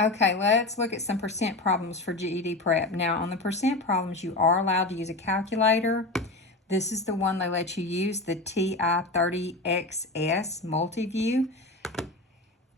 Okay, let's look at some percent problems for GED Prep. Now, on the percent problems, you are allowed to use a calculator. This is the one they let you use, the TI-30XS Multiview.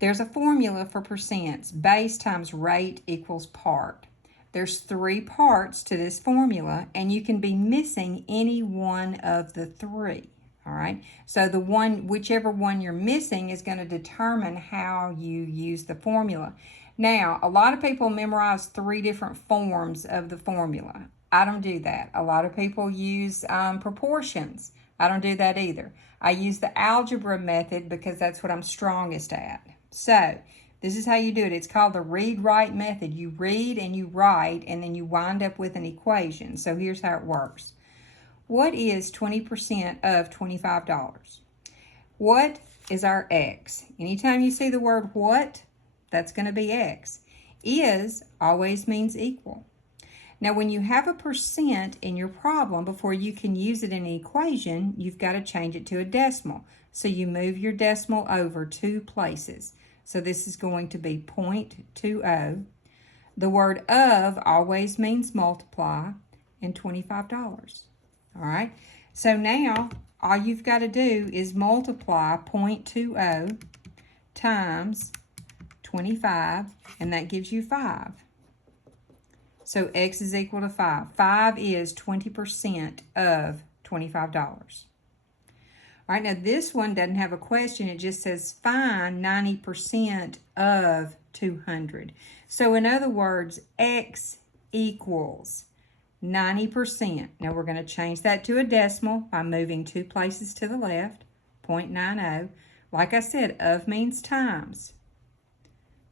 There's a formula for percents. Base times rate equals part. There's 3 parts to this formula, and you can be missing any one of the 3. All right, so whichever one you're missing is going to determine how you use the formula. Now, a lot of people memorize 3 different forms of the formula. I don't do that. A lot of people use proportions. I don't do that either. I use the algebra method because that's what I'm strongest at. So, this is how you do it. It's called the read-write method. You read and you write, and then you wind up with an equation. So, here's how it works. What is 20% of $25? What is our X? Anytime you see the word what, that's going to be X. Is always means equal. Now, when you have a percent in your problem, before you can use it in an equation, you've got to change it to a decimal. So you move your decimal over 2 places. So this is going to be 0.20. The word of always means multiply, and $25. All right, so now all you've got to do is multiply 0.20 times 25, and that gives you 5. So X is equal to 5. 5 is 20% of $25. All right, now this one doesn't have a question. It just says find 90% of 200. So in other words, X equals 90%. Now we're going to change that to a decimal by moving 2 places to the left, 0.90. Like I said, of means times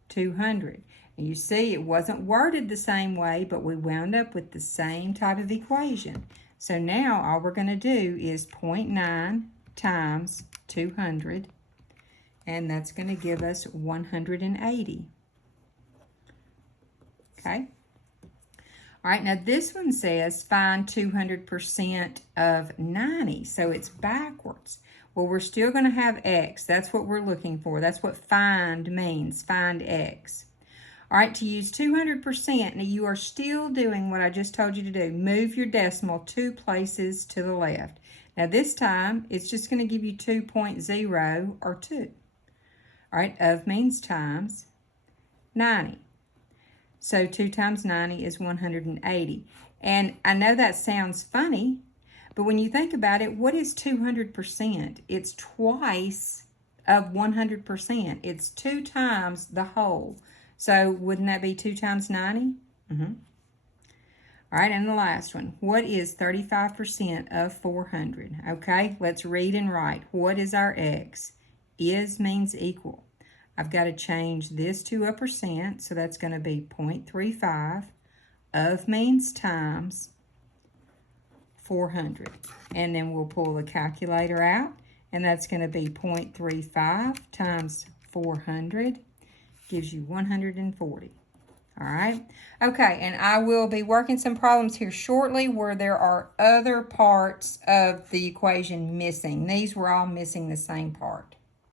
200. And you see it wasn't worded the same way, but we wound up with the same type of equation. So now all we're going to do is 0.9 times 200, and that's going to give us 180. Okay? All right, now this one says find 200% of 90, so it's backwards. Well, we're still going to have X. That's what we're looking for. That's what find means, find X. All right, to use 200%, now you are still doing what I just told you to do. Move your decimal 2 places to the left. Now this time, it's just going to give you 2.0 or 2. All right, of means times 90. So 2 times 90 is 180. And I know that sounds funny, but when you think about it, what is 200%? It's twice of 100%. It's 2 times the whole. So wouldn't that be 2 times 90? Mm-hmm. All right, and the last one. What is 35% of 400? Okay, let's read and write. What is our X? Is means equal. I've got to change this to a percent, so that's going to be 0.35. Of means times 400. And then we'll pull the calculator out, and that's going to be 0.35 times 400 gives you 140. All right. Okay, and I will be working some problems here shortly where there are other parts of the equation missing. These were all missing the same part.